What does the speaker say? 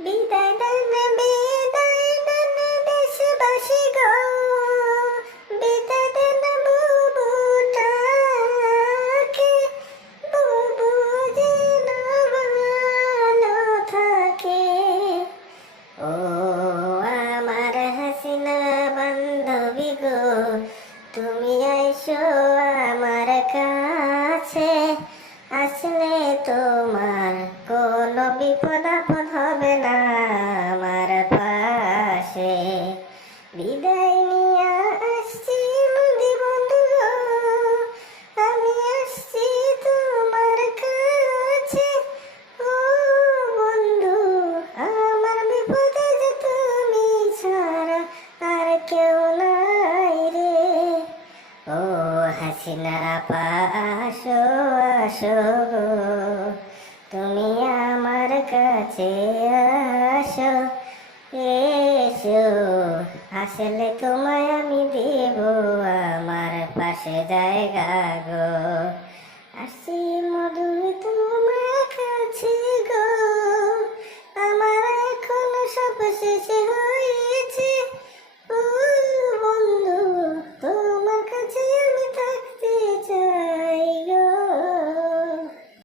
বিদায় বিদায় দেশবাসী গো তুমি আইসো আমার কাছে আসলে তোমার পাশে বিদায় নিয়ে আসছি নদী বন্ধু আমি আসছি তোমার কাছে। ও বন্ধু, আমার বিপদে যে তুমি ছাড়া আর কেউ নাই রে। ও হাসিনা আসো আসো তুমি আমার কাছে আসো। এসো, আসলে তোমায় আমি দেব, আমার পাশে জায়গা গো। আসি মধু তোমার কাছে গো, আমার এখন সব শেষে হয়